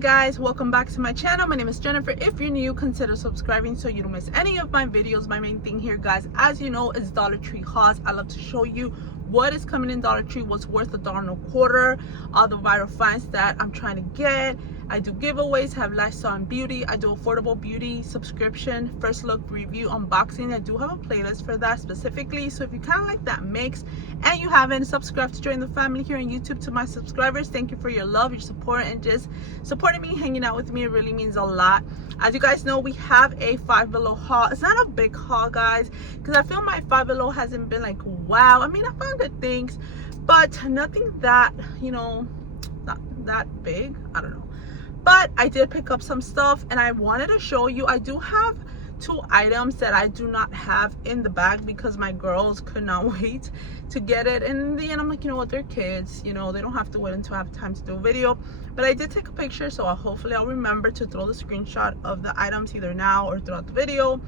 guys, welcome back to my channel. My name is Jennifer. If you're new, consider subscribing so you don't miss any of my videos. My main thing here, guys, as you know, is Dollar Tree hauls. I love to show you what is coming in Dollar Tree, what's worth $1.25, all the viral finds that I'm trying to get. I do giveaways, have lifestyle and beauty. I do affordable beauty subscription, first look, review, unboxing. I do have a playlist for that specifically. So if you kind of like that mix and you haven't subscribed to join the family here on YouTube, to my subscribers, thank you for your love, your support, and just supporting me, hanging out with me. It really means a lot. As you guys know, we have a Five Below haul. It's not a big haul, guys, because I feel my Five Below hasn't been like wow. I mean, I found good things, but nothing that, you know, not that big. I don't know. But I did pick up some stuff and I wanted to show you. I do have 2 items that I do not have in the bag because my girls could not wait to get it. And in the end, I'm like, you know what, they're kids, you know, they don't have to wait until I have time to do a video. But I did take a picture, so hopefully I'll remember to throw the screenshot of the items either now or throughout the video,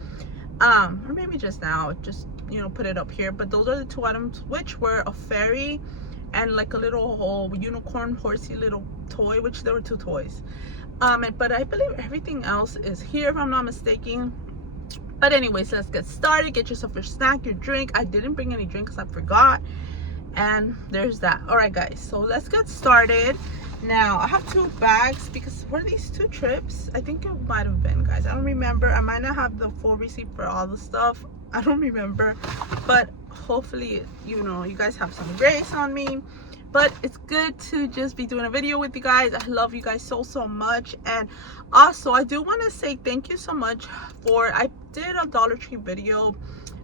or maybe just now, just, you know, put it up here. But those are the 2 items, which were a fairy and like a little whole unicorn horsey little toy, which there were 2 toys. But I believe everything else is here, if I'm not mistaken. But anyways, let's get started. Get yourself your snack, your drink. I didn't bring any drink because I forgot, and there's that. All right, guys, so let's get started. Now I have 2 bags because were these 2 trips? I think it might have been, guys. I don't remember. I might not have the full receipt for all the stuff. I don't remember, but hopefully, you know, you guys have some grace on me. But it's good to just be doing a video with you guys. I love you guys so much. And also, I do want to say thank you so much for, I did a Dollar Tree video,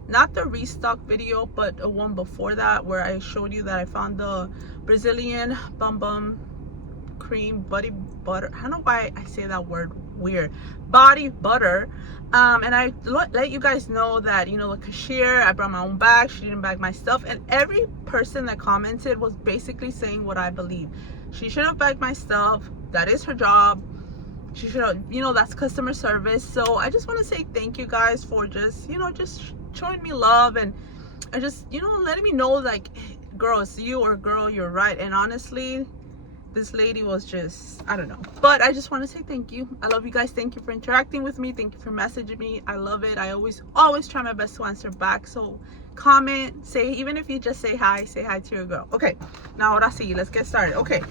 not the restock video, but a one before that, where I showed you that I found the Brazilian bum cream body butter. I don't know why I say that word weird, body butter. And I let you guys know that, you know, the cashier, I brought my own bag, she didn't bag my stuff, and every person that commented was basically saying what I believe. She should have bagged my stuff. That is her job. She should have, you know, that's customer service. So I just want to say thank you guys for just, you know, just showing me love and just, you know, letting me know, like, girl, it's you, or girl, you're right. And honestly, this lady was just, I don't know. But I just want to say thank you. I love you guys. Thank you for interacting with me. Thank you for messaging me. I love it. I always try my best to answer back. So comment, say, even if you just say hi to your girl. Okay, now ahora sí, let's get started. Okay,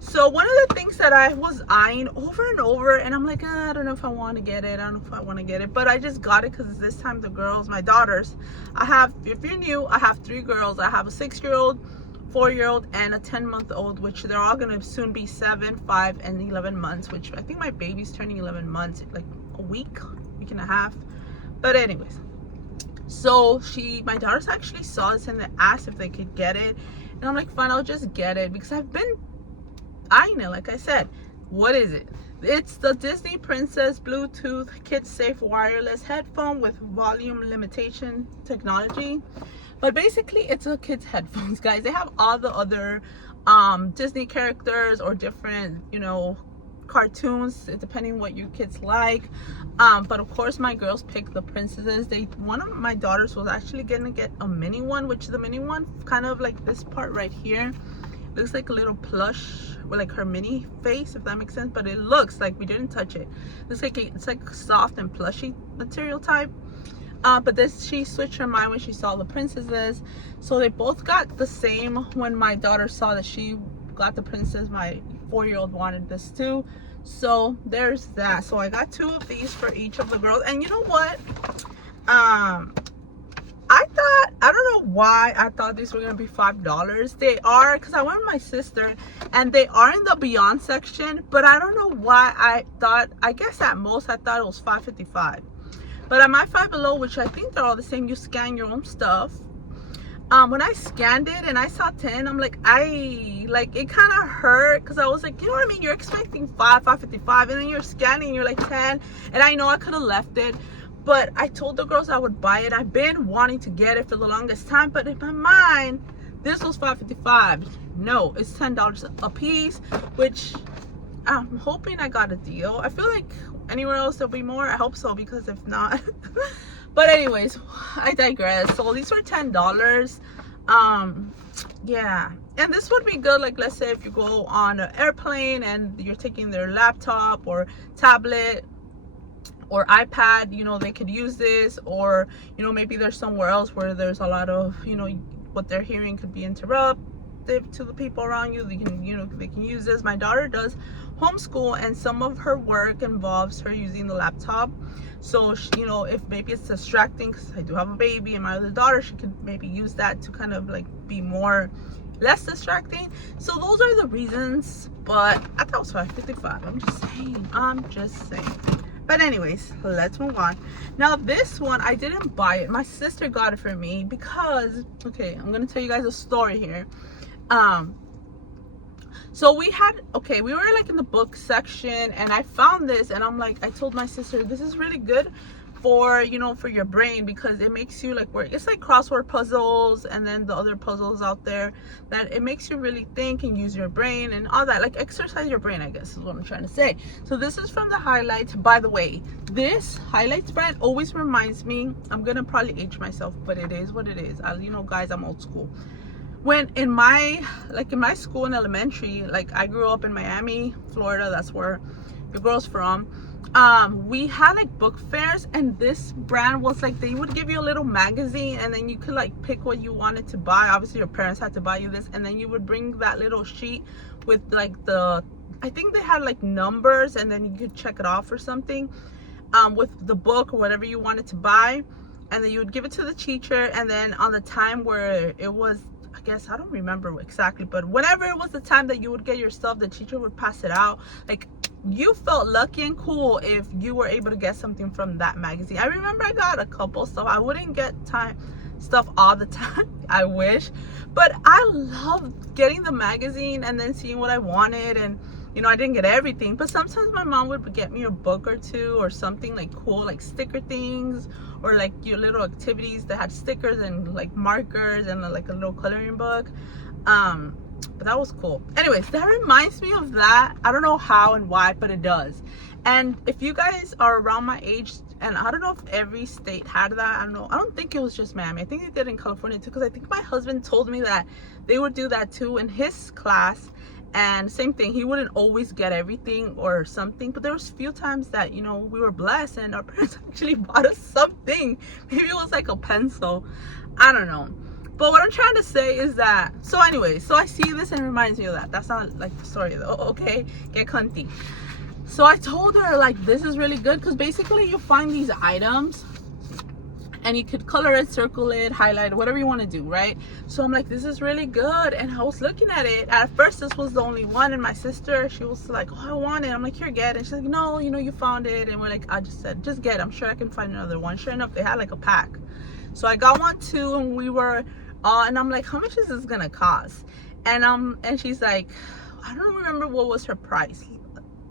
so one of the things that I was eyeing over and over, and I'm like, I don't know if I want to get it. I don't know if I want to get it, but I just got it because this time the girls, my daughters, I have, if you're new, I have 3 girls. I have a 6-year-old, 4-year-old, and a 10-month-old, which they're all gonna soon be 7, 5, and 11 months, which I think my baby's turning 11 months, like a week and a half. But anyways, so my daughters actually saw this and they asked if they could get it, and I'm like, fine, I'll just get it because I've been eyeing it. Like I said, what is it? It's the Disney Princess Bluetooth Kid Safe Wireless Headphone with volume limitation technology. But basically, it's a kid's headphones, guys. They have all the other Disney characters or different, you know, cartoons, depending what your kids like. But of course, my girls picked the princesses. One of my daughters was actually gonna get a mini one, which the mini one, kind of like this part right here, looks like a little plush, with like her mini face, if that makes sense. But it looks like we didn't touch it. It's like soft and plushy material type. But she switched her mind when she saw the princesses. So they both got the same. When my daughter saw that she got the princess, my 4-year-old wanted this too. So there's that. So I got 2 of these for each of the girls. And you know what? I don't know why I thought these were gonna be $5. They are, because I went with my sister and they are in the Beyond section, but I don't know why I guess at most I thought it was $5.55. But at my Five Below, which I think they're all the same, you scan your own stuff. When I scanned it and I saw 10, I'm like, it kind of hurt, because I was like, you know what I mean? You're expecting $5.55, and then you're scanning, you're like 10. And I know I could have left it, but I told the girls I would buy it. I've been wanting to get it for the longest time, but in my mind, this was $5.55. No, it's $10 a piece, which I'm hoping I got a deal. I feel like anywhere else there'll be more. I hope so, because if not. But anyways, I digress. So these were $10. Yeah, and this would be good, like let's say if you go on an airplane and you're taking their laptop or tablet or iPad, you know, they could use this. Or, you know, maybe there's somewhere else where there's a lot of, you know, what they're hearing could be interruptive to the people around you. They can, you know, they can use this. My daughter does homeschool, and some of her work involves her using the laptop. So you know, if maybe it's distracting, because I do have a baby and my other daughter, she could maybe use that to kind of like be less distracting. So those are the reasons. But I thought it was $5.55. I'm just saying. But anyways, let's move on. Now this one, I didn't buy it. My sister got it for me because, okay, I'm gonna tell you guys a story here. So we were like in the book section, and I found this, and I'm like, I told my sister, this is really good for, you know, for your brain, because it makes you like work. It's like crossword puzzles and then the other puzzles out there, that it makes you really think and use your brain and all that, like exercise your brain, I guess is what I'm trying to say. So this is from the Highlights. By the way, this Highlights brand always reminds me, I'm gonna probably age myself, but it is what it is. You know, guys, I'm old school. When in my school in elementary, like I grew up in Miami, Florida, that's where the girl's from. We had like book fairs, and this brand was like, they would give you a little magazine, and then you could like pick what you wanted to buy. Obviously your parents had to buy you this, and then you would bring that little sheet with like I think they had like numbers, and then you could check it off or something, with the book or whatever you wanted to buy, and then you would give it to the teacher. And then on the time where it was, I guess, I don't remember exactly, but whenever it was the time that you would get your stuff, the teacher would pass it out. Like, you felt lucky and cool if you were able to get something from that magazine. I remember I got a couple stuff. I wouldn't get stuff all the time. I wish, but I love getting the magazine and then seeing what I wanted. And you know, I didn't get everything, but sometimes my mom would get me a book or two or something like cool, like sticker things, or like your little activities that had stickers and like markers and like a little coloring book. But that was cool. Anyways, that reminds me of that. I don't know how and why, but it does. And if you guys are around my age, and I don't know if every state had that, I don't know. I don't think it was just Miami. I think they did in California too, because I think my husband told me that they would do that too in his class. And same thing, he wouldn't always get everything or something, but there was few times that, you know, we were blessed and our parents actually bought us something. Maybe it was like a pencil, I don't know. But what I'm trying to say is that, so anyway, so I see this and it reminds me of that. That's not like the story though. Okay, get cunty. So I told her, like, this is really good, because basically you find these items and you could color it, circle it, highlight it, whatever you want to do, right? So I'm like, this is really good. And I was looking at it. At first, this was the only one. And my sister, she was like, oh, I want it. I'm like, here, get it. And she's like, no, you know, you found it. And we're like, I just said, just get it. I'm sure I can find another one. Sure enough, they had like a pack. So I got one too, and we were, and I'm like, how much is this gonna cost? And she's like, I don't remember what was her price.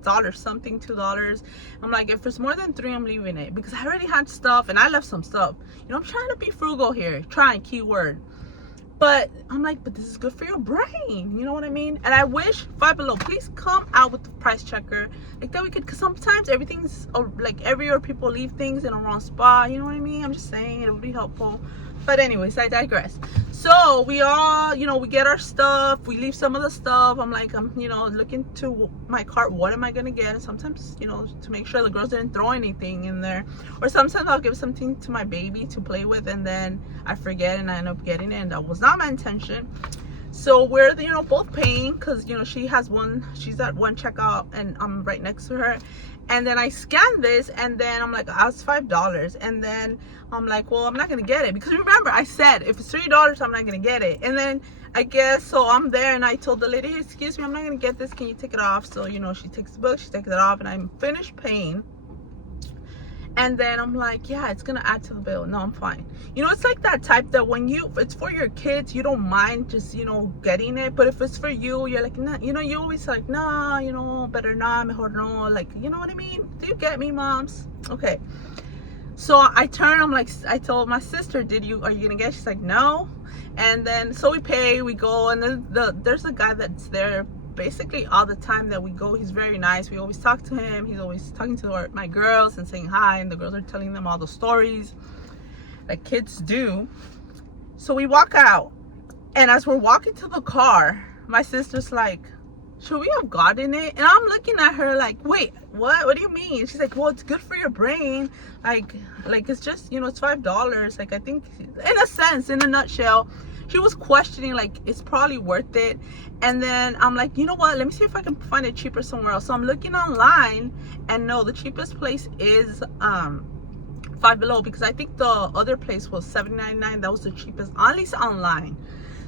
$1 something, $2. I'm like, if it's more than $3, I'm leaving it, because I already had stuff and I left some stuff. You know, I'm trying to be frugal here, trying, keyword. But I'm like, but this is good for your brain, you know what I mean? And I wish Five Below, please come out with the price checker, like that we could, because sometimes everything's like everywhere, people leave things in a wrong spot, you know what I mean? I'm just saying it would be helpful. But anyways, I digress. So we all, you know, we get our stuff, we leave some of the stuff. I'm like, I'm, you know, looking to my cart, what am I gonna get? And sometimes, you know, to make sure the girls didn't throw anything in there, or sometimes I'll give something to my baby to play with, and then I forget and I end up getting it, and that was not my intention. So we're, you know, both paying, because, you know, she's at one checkout and I'm right next to her. And then I scanned this, and then I'm like, oh, it's $5. And then I'm like, well, I'm not gonna get it, because remember I said if it's $3, I'm not gonna get it. And then I guess, so I'm there, and I told the lady, hey, excuse me, I'm not gonna get this, can you take it off? So, you know, she takes the book, she takes it off, and I'm finished paying. And then I'm like, yeah, it's gonna add to the bill. No, I'm fine. You know, it's like that type that when if it's for your kids, you don't mind just, you know, getting it. But if it's for you, you're like, nah, you know, you always like, nah, you know, better not, mejor no. Like, you know what I mean? Do you get me, moms? Okay. So I turn, I'm like, I told my sister, are you gonna get it? She's like, no. And then, so we pay, we go, and then there's a guy that's there basically all the time that we go. He's very nice. We always talk to him. He's always talking to my girls and saying hi, and the girls are telling them all the stories like kids do. So we walk out, And as we're walking to the car, my sister's like, should we have gotten it? And I'm looking at her like, wait, what do you mean? She's like, well, it's good for your brain, like it's just, you know, it's $5. Like, I think in a sense, in a nutshell, she was questioning like it's probably worth it. And then I'm like, you know what, let me see if I can find it cheaper somewhere else. So I'm looking online, and no, the cheapest place is Five Below, because I think the other place was $7.99. That was the cheapest, at least online.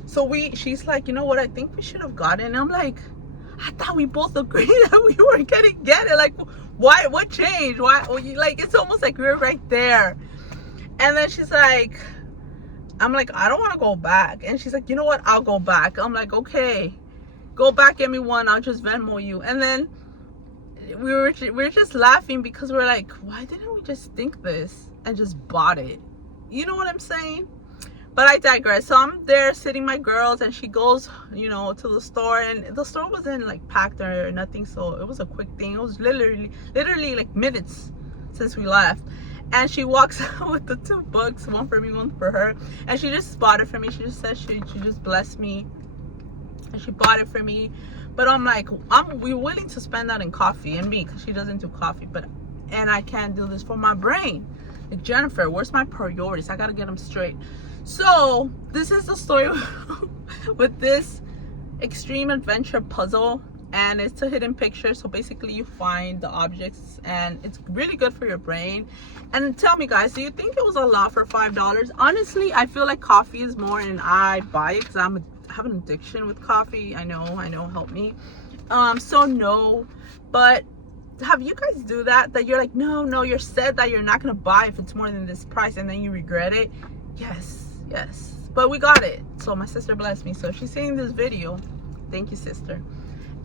So she's like, you know what, I think we should have gotten it. And I'm like, I thought we both agreed that we were gonna get it. Like, why? What changed? Why? Like, it's almost like we were right there. And then she's like, I'm like, I don't want to go back. And she's like, you know what? I'll go back. I'm like, okay, go back, get me one. I'll just Venmo you. And then we were just laughing because we're like, why didn't we just think this and just bought it? You know what I'm saying? But I digress. So I'm there sitting my girls, and she goes, you know, to the store, and the store wasn't like packed or nothing, so it was a quick thing. It was literally like minutes since we left. And she walks out with the 2 books, one for me, one for her, and she just bought it for me. She just said she just blessed me, and she bought it for me. But I'm like, we're willing to spend that in coffee, and me, because she doesn't do coffee, and I can't do this for my brain. Like, Jennifer, where's my priorities? I gotta get them straight. So this is the story with this extreme adventure puzzle, and it's a hidden picture. So basically you find the objects, and it's really good for your brain. And tell me, guys, do you think it was a lot for $5? Honestly, I feel like coffee is more, and I buy it because I have an addiction with coffee. I know, help me. So no, but have you guys do that you're like, no, you're said that you're not gonna buy if it's more than this price, and then you regret it? Yes, but we got it. So my sister blessed me, so she's seeing this video. Thank you, sister.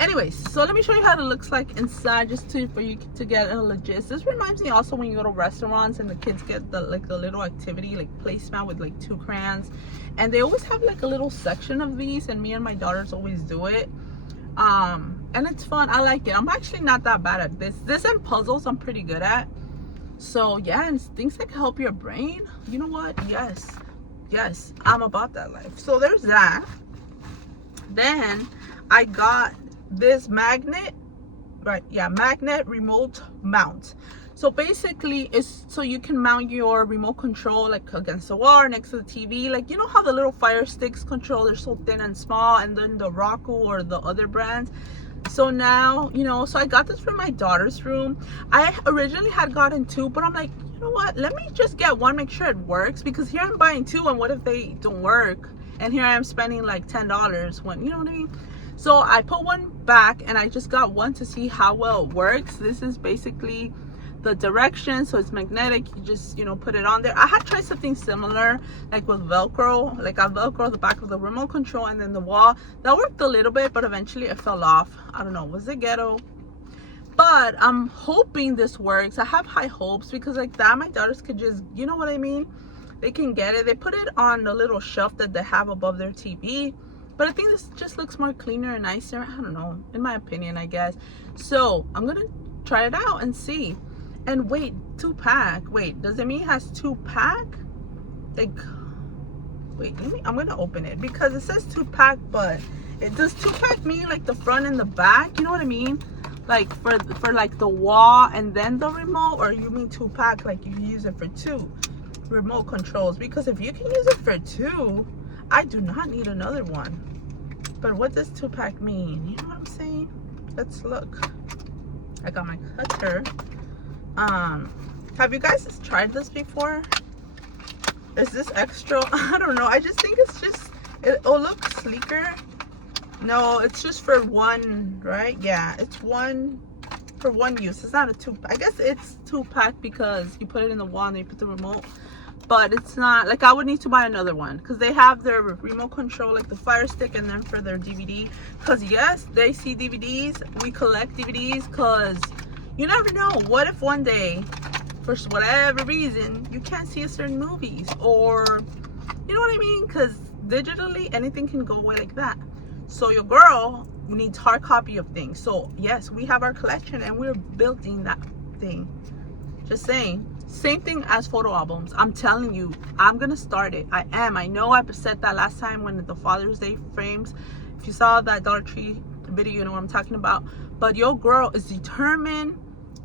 Anyways, so let me show you how it looks like inside, just for you to get a legit. This reminds me also when you go to restaurants and the kids get the little activity like placemat with like 2 crayons, and they always have like a little section of these, and me and my daughters always do it. And it's fun. I like it. I'm actually not that bad at this and puzzles I'm pretty good at. So yeah, and things that help your brain, you know what? Yes, I'm about that life. So there's that. Then I got this magnet, right? Yeah, magnet remote mount. So basically it's so you can mount your remote control like against the wall or next to the TV. Like, you know how the little Fire Sticks control, they're so thin and small, and then the Roku or the other brands. So now, you know, so I got this from my daughter's room. I originally had gotten 2, but I'm like, you know what, let me just get 1, make sure it works, because here I'm buying 2, and what if they don't work, and here I am spending like $10 when, you know what I mean? So I put 1 back, and I just got 1 to see how well it works. This is basically the direction, so it's magnetic. You just, you know, put it on there. I had tried something similar like with Velcro, like I Velcro the back of the remote control and then the wall. That worked a little bit, but eventually it fell off. I don't know, was it ghetto? But I'm hoping this works. I have high hopes, because like that my daughters could just, you know what I mean, they can get it. They put it on the little shelf that they have above their TV, but I think this just looks more cleaner and nicer. I don't know, in my opinion, I guess. So I'm gonna try it out and see. And wait, 2-pack. Wait, does it mean it has 2-pack? Like, wait, I'm gonna open it, because it says 2-pack, but does 2-pack mean like the front and the back? You know what I mean? Like for like the wall and then the remote, or you mean 2-pack like you use it for 2 remote controls? Because if you can use it for 2, I do not need another one. But what does 2-pack mean? You know what I'm saying? Let's look. I got my cutter. Have you guys tried this before? Is this extra? I don't know. I just think it's just, it'll look sleeker. No, it's just for 1, right? Yeah, it's 1 for 1 use. It's not a 2. I guess it's 2-pack because you put it in the wall and you put the remote. But it's not like I would need to buy another one, because they have their remote control like the Fire Stick, and then for their DVD. Because yes, they see DVDs. We collect DVDs, because you never know. What if one day, for whatever reason, you can't see a certain movies, or you know what I mean? Because digitally, anything can go away like that. So your girl needs hard copy of things. So yes, we have our collection, and we're building that thing. Just saying. Same thing as photo albums. I'm telling you, I'm gonna start it. I know I said that last time when the Father's Day frames. If you saw that Dollar Tree video, you know what I'm talking about. But your girl is determined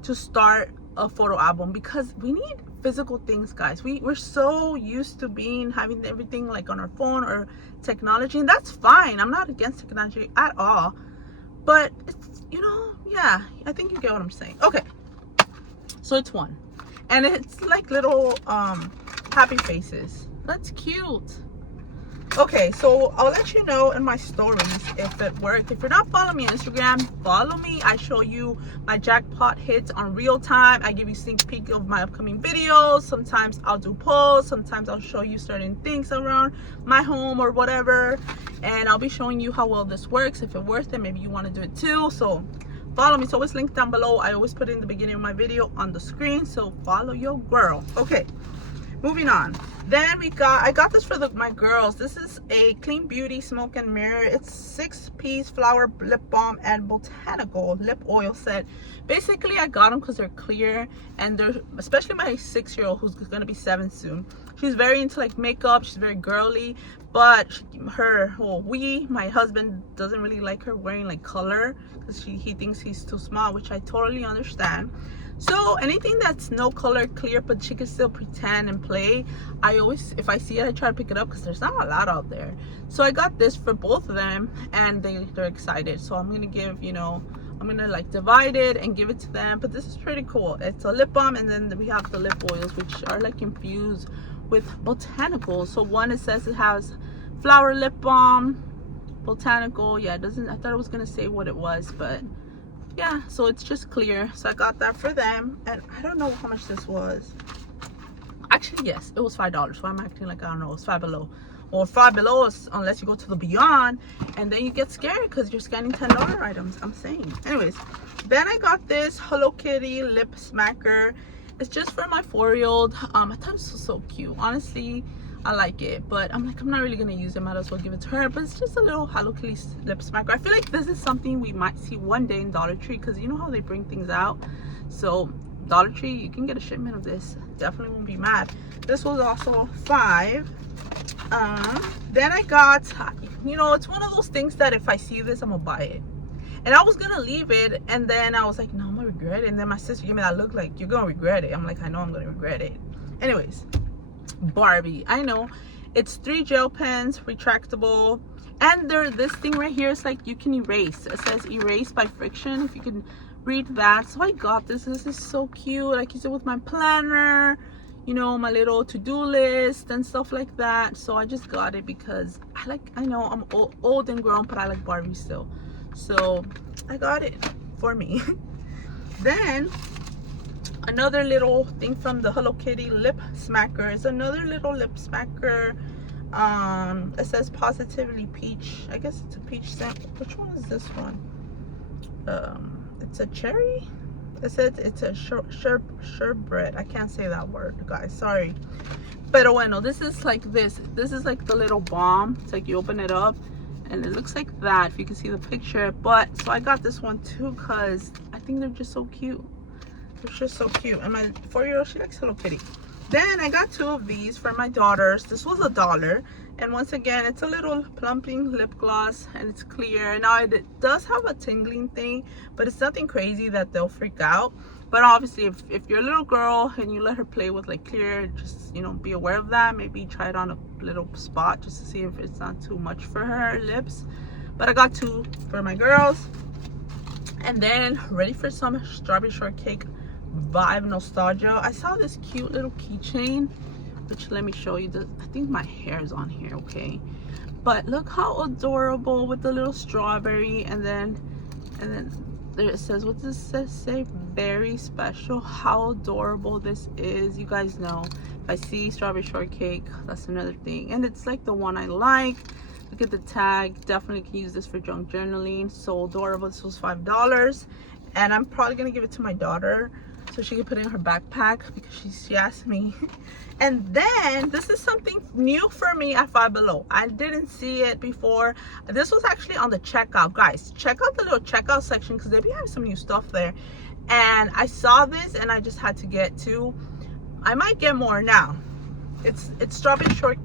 to start a photo album because we need physical things, guys. We're so used to having everything like on our phone or technology, and that's fine. I'm not against technology at all, but it's, you know, yeah, I think you get what I'm saying. Okay, so it's one, and it's like little happy faces. That's cute. Okay, so I'll let you know in my stories if it worked. If you're not following me on Instagram, follow me. I show you my jackpot hits on real time. I give you sneak peek of my upcoming videos. Sometimes I'll do polls. Sometimes I'll show you certain things around my home or whatever. And I'll be showing you how well this works. If it works, then maybe you want to do it too. So follow me. So it's linked down below. I always put it in the beginning of my video on the screen. So follow your girl. Okay. Moving on. Then I got this for my girls. This is a Clean Beauty Smoke and Mirror. It's 6-piece flower lip balm and botanical lip oil set. Basically, I got them because they're clear, and they're, especially my 6-year-old who's gonna be 7 soon. She's very into like makeup. She's very girly, but my husband doesn't really like her wearing like color because he thinks he's too small, which I totally understand. So anything that's no color, clear, but she can still pretend and play, I always, if I see it, I try to pick it up because there's not a lot out there. So I got this for both of them, and they're excited. So I'm gonna give, you know, I'm gonna like divide it and give it to them. But this is pretty cool. It's a lip balm, and then we have the lip oils, which are like infused with botanicals. So one, it says it has flower lip balm, botanical. Yeah, it doesn't, I thought it was gonna say what it was, but yeah, so it's just clear. So I got that for them, and I don't know how much this was. Actually, yes, it was $5. So I'm acting like I don't know, it's Five Below. Or Five Below is, unless you go to the Beyond, and then you get scared because you're scanning $10 items. I'm saying. Anyways, then I got this Hello Kitty lip smacker. It's just for my 4-year-old. I thought this was so cute. Honestly, I like it, but I'm like, I'm not really gonna use it. Might as well give it to her. But it's just a little Hello Kitty lip smacker. I feel like this is something we might see one day in Dollar Tree, because you know how they bring things out. So Dollar Tree, you can get a shipment of this. Definitely won't be mad. This was also $5. Then I got, you know, it's one of those things that if I see this, I'm gonna buy it. And I was gonna leave it, and then I was like, no, I'm gonna regret it. And then my sister gave me that look like, you're gonna regret it. I'm like, I know I'm gonna regret it. Anyways, Barbie, I know. It's 3 gel pens, retractable, and this thing right here is like you can erase. It says erase by friction, if you can read that. So I got this. This is so cute. I use it with my planner, you know, my little to-do list and stuff like that. So I just got it because I know I'm old and grown, but I like Barbie still. So I got it for me. Then another little thing from the Hello Kitty lip smacker. It's another little lip smacker. It says positively peach. I guess it's a peach scent. Which one is this one? It's a cherry. It says it's a sherbet. I can't say that word, guys, sorry. Pero bueno, this is like this is like the little balm. It's like you open it up and it looks like that, if you can see the picture. But so I got this one too because I think they're just so cute. They're just so cute. And my 4-year-old, she likes Hello Kitty. Then I got 2 of these for my daughters. This was $1. And once again, it's a little plumping lip gloss, and it's clear. Now it does have a tingling thing, but it's nothing crazy that they'll freak out. But obviously, if you're a little girl and you let her play with like clear, just, you know, be aware of that. Maybe try it on a little spot just to see if it's not too much for her lips. But I got 2 for my girls. And then ready for some strawberry shortcake vibe nostalgia. I saw this cute little keychain, which let me show you. I think my hair is on here, okay? But look how adorable with the little strawberry, and then there it says, what does this say? Very special. How adorable this is. You guys know, if I see strawberry shortcake, that's another thing. And it's like the one I like. Look at the tag. Definitely can use this for junk journaling. So adorable. This was $5, and I'm probably gonna give it to my daughter so she can put it in her backpack because she asked me. And then this is something new for me at Five Below. I didn't see it before. This was actually on the checkout. Guys, check out the little checkout section because they be having some new stuff there. And I saw this and I just had to get 2. I might get more now. It's strawberry short.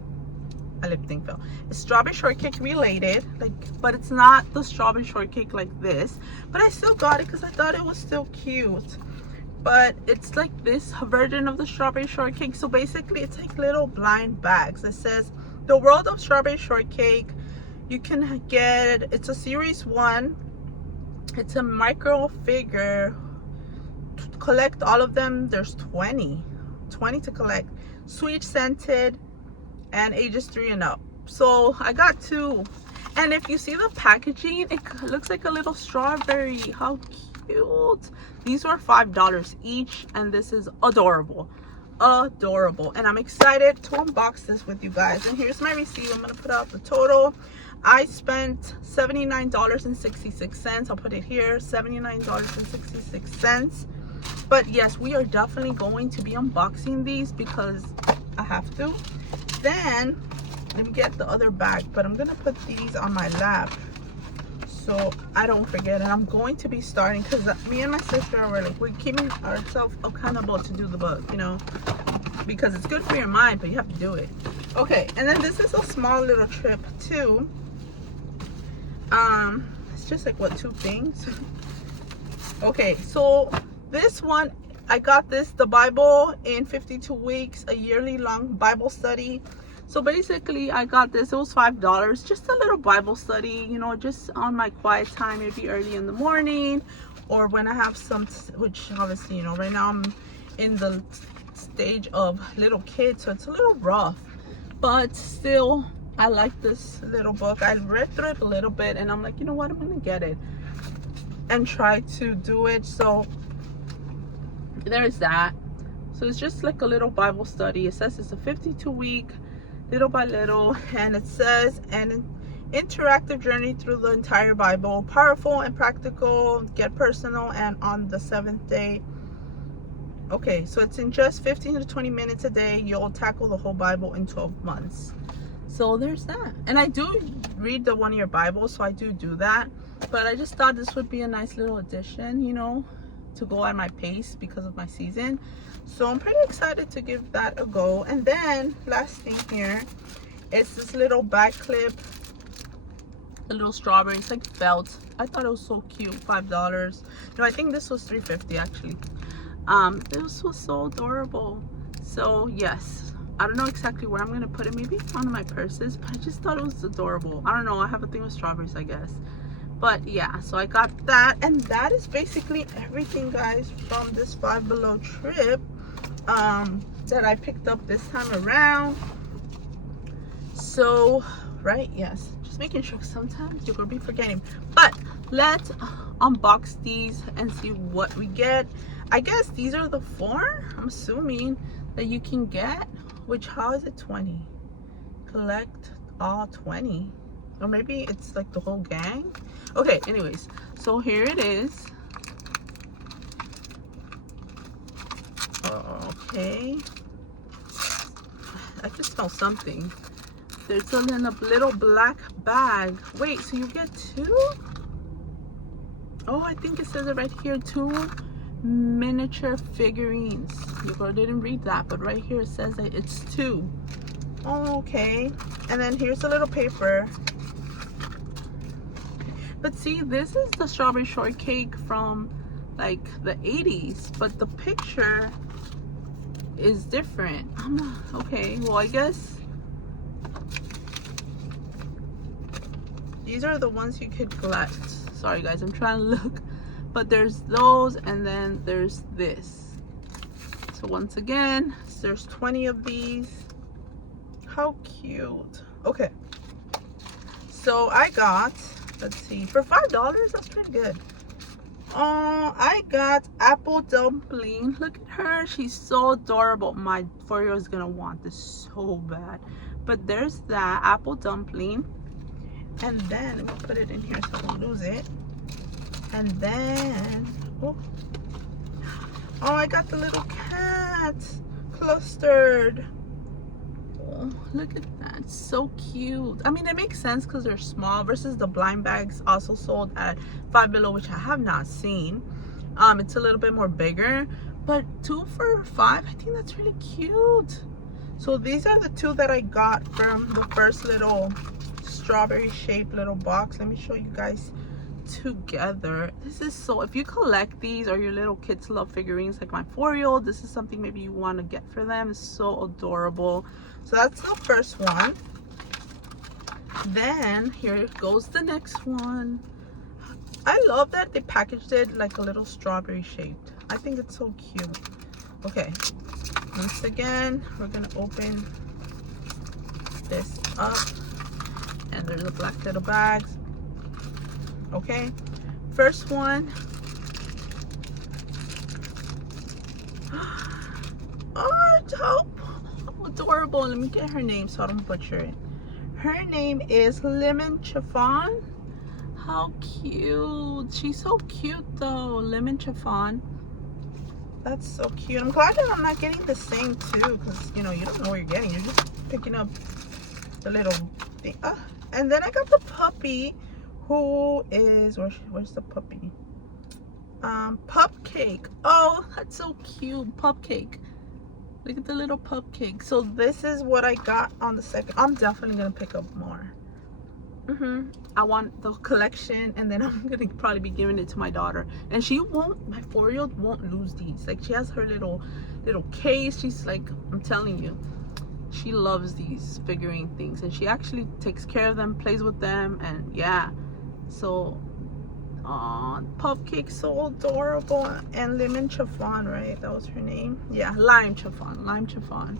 My lip thing fell. It's strawberry shortcake related, like, but it's not the strawberry shortcake like this. But I still got it because I thought it was still cute. But it's like this version of the strawberry shortcake. So basically, it's like little blind bags. It says the world of strawberry shortcake. You can get it. It's a series 1. It's a micro figure. To collect all of them, there's 20 to collect. Sweet scented and ages 3 and up. So I got 2, and if you see the packaging, it looks like a little strawberry. How cute. These were $5 each, and this is adorable, and I'm excited to unbox this with you guys. And here's my receipt. I'm gonna put out the total. I spent $79.66. I'll put it here, $79.66. But yes, we are definitely going to be unboxing these because I have to. Then let me get the other bag, but I'm gonna put these on my lap so I don't forget. And I'm going to be starting because me and my sister are we're keeping ourselves accountable to do the book, you know, because it's good for your mind, but you have to do it. Okay, and then this is a small little trip too. It's just like what, 2 things. Okay, so this one, I got this, the Bible in 52 weeks, a yearly long Bible study. So basically I got this. It was $5, just a little Bible study, you know, just on my quiet time, maybe early in the morning, or when I have some, which obviously, you know, right now I'm in the stage of little kids, so it's a little rough, but still I like this little book. I read through it a little bit and I'm like, you know what, I'm gonna get it and try to do it. So there's that. So it's just like a little Bible study. It says it's a 52-week, little by little, and it says an interactive journey through the entire Bible, powerful and practical, get personal, and on the 7th day. Okay, so it's in just 15 to 20 minutes a day. You'll tackle the whole Bible in 12 months. So there's that. And I do read the 1-year Bible, so I do that. But I just thought this would be a nice little addition, you know, to go at my pace because of my season. So I'm pretty excited to give that a go. And then last thing here is this little back clip, a little strawberry. It's like felt. I thought it was so cute. $5. No, I think this was $3.50 actually. This was so adorable. So yes, I don't know exactly where I'm gonna put it. Maybe it's one of my purses, but I just thought it was adorable. I don't know, I have a thing with strawberries, I guess. But yeah, so I got that, and that is basically everything, guys, from this Five Below trip that I picked up this time around. So right, yes, just making sure, sometimes you're gonna be forgetting. But let's unbox these and see what we get. I guess these are the 4, I'm assuming, that you can get. Which, how is it 20? Collect all 20. Or maybe it's like the whole gang. Okay, anyways, so here it is. Okay, I just smell something. There's a little black bag. Wait, so you get 2? Oh, I think it says it right here, 2 miniature figurines. You probably didn't read that, but right here it says that it's 2. Oh, okay. And then here's a little paper. But see, this is the strawberry shortcake from like the 80s, but the picture is different. Okay, well, I guess these are the ones you could collect. Sorry guys, I'm trying to look, but there's those, and then there's this. So once again, there's 20 of these. How cute. Okay, so I got, let's see, for $5, that's pretty good. I got apple dumpling. Look at her, she's so adorable. My 4-year-old is gonna want this so bad. But there's that apple dumpling, and then let me put it in here so I don't lose it. And then oh, I got the little cat clustered. Oh, look at that, so cute. I mean, it makes sense because they're small versus the blind bags also sold at Five Below, which I have not seen. It's a little bit more bigger, but 2 for $5, I think that's really cute. So these are the 2 that I got from the first little strawberry shaped little box. Let me show you guys together. This is so, if you collect these or your little kids love figurines like my 4-year-old, this is something maybe you want to get for them. It's so adorable. So that's the first one. Then here goes the next one. I love that they packaged it like a little strawberry shaped. I think it's so cute. Okay, once again, we're gonna open this up, and there's the black little bags. Okay, first one. Oh, it's so adorable. Let me get her name so I don't butcher it. Her name is Lemon Chiffon. How cute. She's so cute though. Lemon Chiffon. That's so cute. I'm glad that I'm not getting the same too, because you know, you don't know what you're getting. You're just picking up the little thing. And then I got the puppy, who is, where's the puppy? Pupcake. Oh, that's so cute. Pupcake. Look at the little pupcake. So this is what I got on the second. I'm definitely gonna pick up more. I want the collection, and then I'm gonna probably be giving it to my daughter, and she won't, my 4-year-old won't lose these. Like, she has her little case. She's like, I'm telling you, she loves these figurine things, and she actually takes care of them, plays with them, and yeah. So Pupcake, so adorable. And Lemon Chiffon, right? That was her name. Yeah, Lime Chiffon.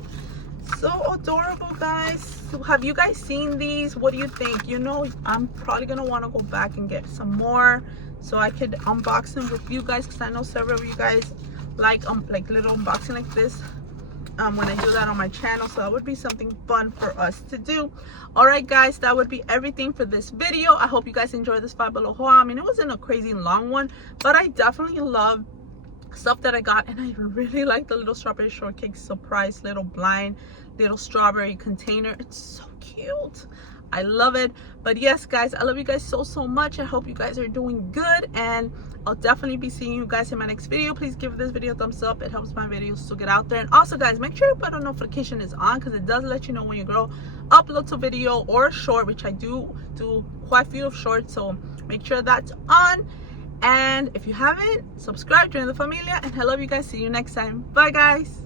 So adorable, guys. Have you guys seen these? What do you think? You know, I'm probably gonna want to go back and get some more so I could unbox them with you guys, because I know several of you guys like little unboxing like this when I do that on my channel. So that would be something fun for us to do. All right, guys, that would be everything for this video. I hope you guys enjoyed this Five Below haul. I mean, it wasn't a crazy long one, but I definitely love stuff that I got, and I really like the little strawberry shortcake surprise little blind little strawberry container. It's so cute. I love it. But yes, guys, I love you guys so much. I hope you guys are doing good, and I'll definitely be seeing you guys in my next video. Please give this video a thumbs up. It helps my videos to get out there. And also, guys, make sure you put a notification is on, because it does let you know when your girl uploads a video or a short, which I do quite a few of shorts, so make sure that's on. And if you haven't, subscribe, join the familia, and I love you guys. See you next time. Bye, guys.